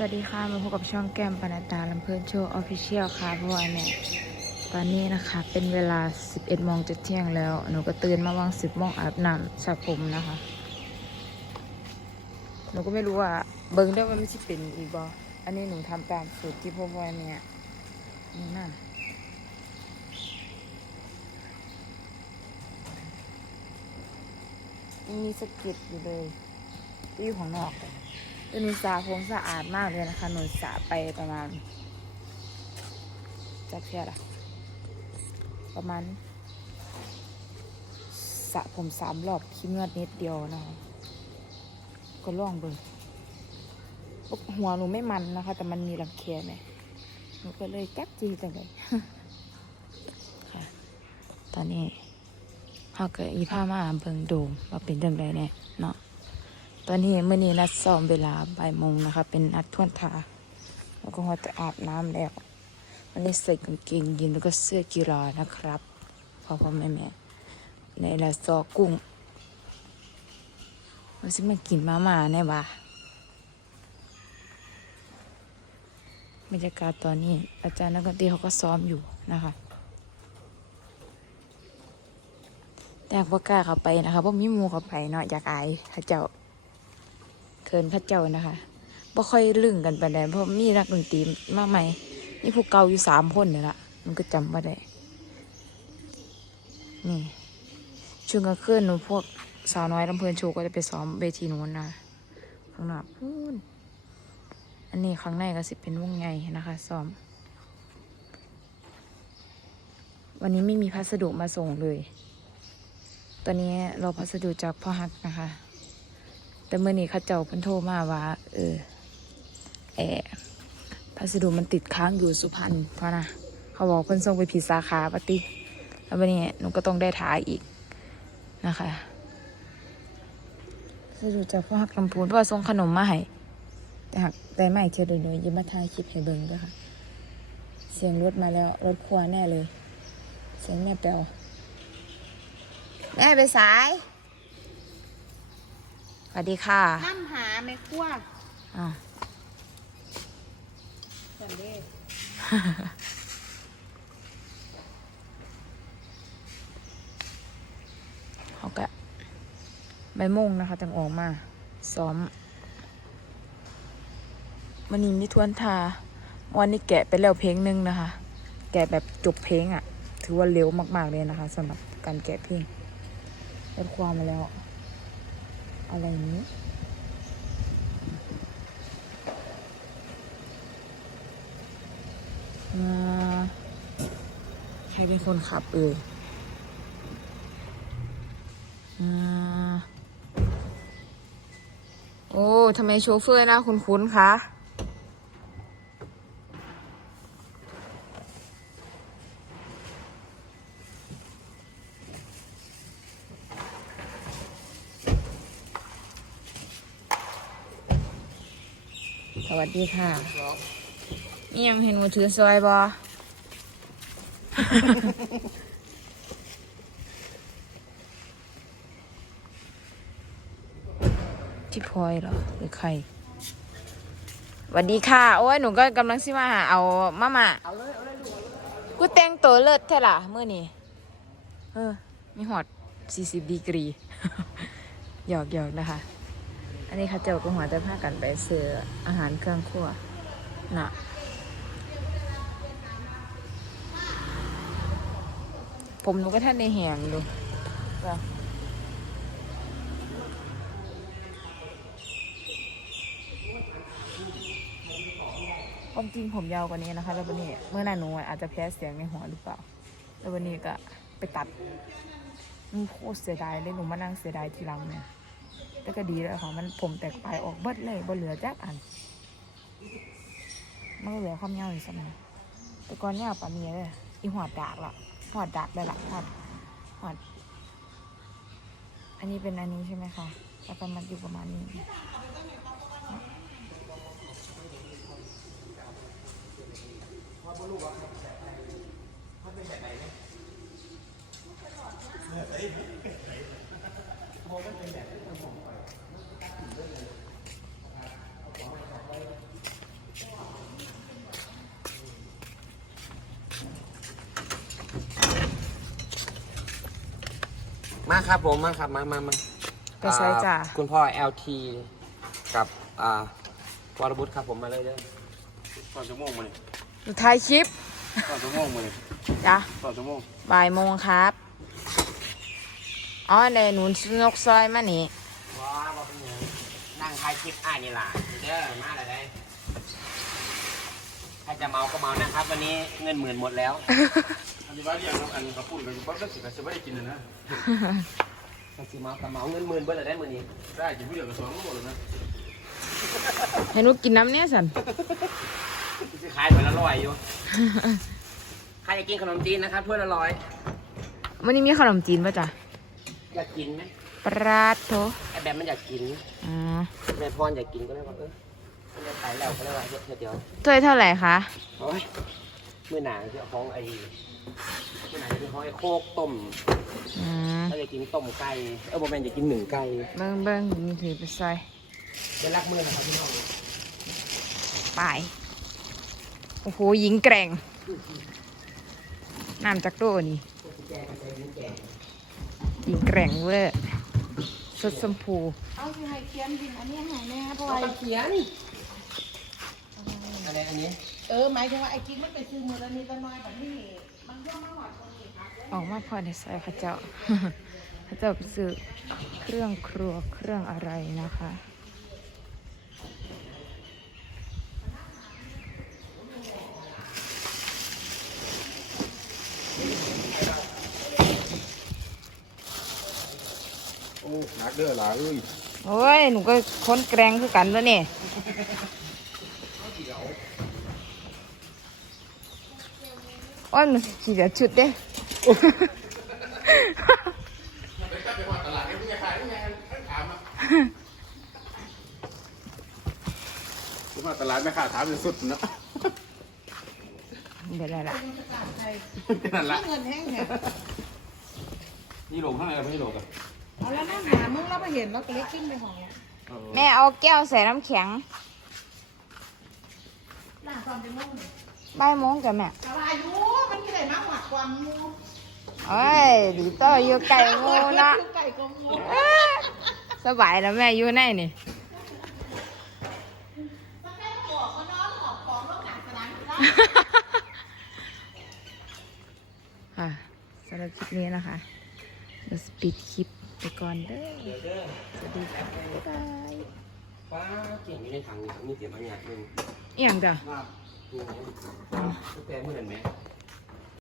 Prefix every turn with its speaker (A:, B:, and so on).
A: สวัสดีค่ะ มาพบกับช่องแก้มปนัดดาลำเพลินโชว์ออฟฟิเชียลค่ะเพราะว่าเนี่ยตอนนี้นะคะเป็นเวลา 11โมงจะเที่ยงแล้ว หนูก็ตื่นมาวาง10โมงอาบน้ำสระผมนะคะ หนูก็ไม่รู้ว่าเบิ้งได้ว่ามันจะเป็นอีกบออันนี้หนูทำตามสูตรที่พ่อพ่อเนี่ยนี่น่ะมีสะเก็ดอยู่เลยที่อยู่ของนอก เลยแต่หนูสระผมสะอาดมากเลยนะคะ หนูสระไปประมาณจักเท่าไหร่ประมาณสระผมสามรอบคิดนวดนิดเดียวนะคะก็ล่องเบิ่งหัวหนูไม่มันนะคะ แต่มันมีรังแคไหมหนูก็เลยแก๊บจีจังเลยค่ะ ตอนนี้เขาก็อีผ้ามาเบิ่งโดมว่าเป็นจังไดเนี่ยเนาะ ตอนนี้เมื่อนี้นัดซ้อมเวลาบ่ายโมงนะคะ เป็นนัดทวนทาแล้วก็หัวจะอาบน้ำแล้ววันนี้ใส่กางเกงยีนแล้วก็เสื้อกีฬานะครับพ่อพ่อแม่แม่ในละซอกุ้งว่าสิมากินมาม่าแน่บ่าบรรยากาศตอนนี้ อาจารย์นักดนตรีเขาก็ซ้อมอยู่นะคะ แต่ว่ากล้าเข้าไปนะคะเพราะมีมูเข้าไปเนาะอยากอายเขาเจ้า เคินเข้าเจ้านะคะบ่ค่อยลึงกันไปไหนใดเพราะมีนักดนตรีมากไหมายนี่พวกเก่าอยู่สามคนเนี่ยละมันก็จำว่าได้ นี่ช่วงกลางคืนหนูพวกสาวน้อยลำเพลินโชว์ก็จะไปซ้อมเวทีนู้นนะข้างหนอกพูนอันนี้ข้างในก็สิเป็นวงไงนะคะซ้อม วันนี้ไม่มีพัสดุมาส่งเลย ตอนนี้เราพัสดุจากพ่อฮักนะคะ แต่เมื่อนี้เข้าเจ้าพิ่นโทรมาว่า เออแอพัสดุมันติดค้างอยู่สุพรรณเพราะนะเขาบอกเพิ่นส่งไปผิดสาขาปฏิแล้ววันนี้หนูก็ต้องได้ถ่ายอีกนะคะพัสดุจากพ่อฮักลำพูนเพราะว่าส่งขนมมาให้แต่หากแต่ไม่เชื่อเดี๋ยวหนูจะมาถ่ายคลิปให้เบิ่งด้วยค่ะ เสียงรถมาแล้วรถครัวแน่เลย เสียงแม่แป๋วแม่ไปสาย สวัสดีค่ะ
B: น้ำหาไม่กลัว
A: อ่า
B: สันเด้
A: เขาก็ใบายโมงนะคะจังออกมาซ้อมมันนี้มีทวนทาวันนี้แกะไปแล้วเพลงหนึงนะคะ แกะแบบจบเพลงอะ่ะ ถือว่าเร็วมากๆเลยนะคะสำหรับการแกะเพลงลดความมาแล้ว อะไรนี้ใครเป็นคนขับเอ่ยอ่าโอ้ทำไมโชเฟอร์หน้าคุ้นๆคะ สวัสดีค่ะ นี่ยังเห็นมือถือซอยบอที่พลอยเหรอ หรือใครสวัสดีค่ะ โอ้ย หนูก็กำลังสิมาหาเอามามากูแต่งตัวเลิศแท้ล่ะเมื่อนี้เออ มีหอด 40 ดีกรี หยอกหยอกนะคะ อันนี้เขาเจ้าก็หัวจะพากันไปซื้ออาหารเครื่องครัวน่ะผมหนูก็ท่านในแหงดูว่าความจริงผมยาวกว่านี้นะคะ แล้ววันนี้เมื่อหน้าหนูอาจจะแพ้เสียงในหัวหรือเปล่า แล้ววันนี้ก็ไปตัดมันโคตรเสียดายเลยหนูมานั่งเสียดายทีหลังเนี่ย แต่ก็ดีแล้วค่ะมันผมแตกปลายออกเบิดเลยบ่เหลือจักอันมันก็เหลือความยาอยู่สมัยแต่ก่อนเนี่ยป่ามีเลยอีหอดดากละหอดดากได้ละหอดหอด อันนี้เป็นอันนี้ใช่ไหมคะแล้วก็มันอยู่ประมาณนี้
B: ครับผมมาครับมามามา
A: ไปใช้จ้ะ
B: อ่คุณพ่อ LT กับอ่าวรบุตรครับผมมาเลยเด้อ
C: ตอนชั่วโมงมาเลย
A: ถ่ายคลิป
C: ตอนชั่วโมงมาเลย
A: จ้ะ
C: ตอนชั่วโมง
A: บ่ายโมงครับอ๋อเดี๋ยวหนูนกซอยมานี่
B: ว้าวบอกเป็นหยังนั่งถ่ายคลิปอ้ายนี่ล่ะเด้อมาเลยได้ถ้าจะเมาก็เมานะครับ วันนี้เงินหมื่นหมดแล้ว
C: อันนี้ว่าเรียกน้ำอันกระปุ่นกันปั๊บแล้วสิกระจะไม่ได้กินนะนะ
B: ถ้าสิเมาก็เมาเงินหมื่นเบิดเลยได้มื้อนี้
C: ได้กินผู้เดียวกับสองก็หมดเลยนะ
A: ให้หนูกินน้ำเนี่ยสัน
B: สิขายถ้วยละร้อยอยู่ใครอยากกินขนมจีนนะครับถ้วยละร้อย
A: วันนี้มีขนมจีนป่ะจ๊ะ
B: อยากกินไหม
A: ปราดโถ
B: ไอ้แบบมันอยากกิน
A: อ๋อ
B: แม่พรอยากกินก็เลยว่าเออมันจะตายแล้วก็เลยว่าเดี๋ยวเดี๋ยว
A: ถ้วยเท่าไหร่คะ
B: โอ้ย เมื่อหนาที่ของไอ้เมื่อหนาที่ของไอ้โคกต้ม
A: อืม
B: ถ้าจะกินต้มไก่เออโมแมนจะกินหนึ่งไก่
A: เบิ้งเบิ้งมีถือไปซอย
B: เดี๋ยวรักมือนะครับพี่น้อง
A: ไปโอ้โหหญิงแกร่งน้ำจากโดนี่
B: แกงใส่ลิ้นแกง
A: หญิงแกร่งเว้ยสดชมพู
D: เอาสิให้เขียนบินอันนี้ให้แม่เพราะ
B: เอา
D: ว่า
B: ตะเขียนอะไรอันนี้
D: เออหมายถึงว่าไอ้กิ๊กมันไปซื้อมือละนิดละน้อยแบบนี้มันย่อมมาหอดตรงนี้ครับ
A: ออกมาพอในซอยเข้าเจ้าเข้าเจ้าไปซื้อเครื่องครัวเครื่องอะไรนะคะ
C: โอ้หนักเด้อหลาเอ้ย
A: โอ้ยหนูก็ค้นแกรงคือกันตัวนี่ โอ้ยหนูสีเหลือชุดเด้
C: ผมว่าตลาดไม่ขาดถามเป็นสุดเนาะ
A: เดี๋ยวอะไรล่ะ
C: นั่นละ
D: เงินแห้งเนี่ย
C: นี่หลงข้างในกับไม่หลงกัน
D: เอาแล้วน้ำหามึงเราไปเห็นเราก็เล็กขึ้นไปของเนี่ย
A: แม่เอาแก้วใส่น้ำแข็ง
D: หน้าความเป็นมึงเนี่ย
A: บ่ายโมงจ้ะแม่
D: แต่ว่าอายุมันมีอะไรมากกว่าความมู
A: โอ้ยดีโตออยู่ไก่งูนะ
D: ไก่กงงู
A: เอ้อสบายแล้วแม่อยู่ไหนนี่
D: มันแค่บอกว่านอนขอบของแล้วหนักสนามแล้ว
A: ค่ะสำหรับคลิปนี้นะคะเราสปิดคลิปไปก่อนเด้อ
B: เดี๋ยวเด้อ
A: สวัสดีค่ะบ๊ายบาย
B: ป้าเก่งอยู่ในถังนี่ถังนี่เสียบางอย่างหนึง
A: เอี่ยงจ้ะ
B: นี่ไงตั้ง แต่เมื่อไหร่ไหม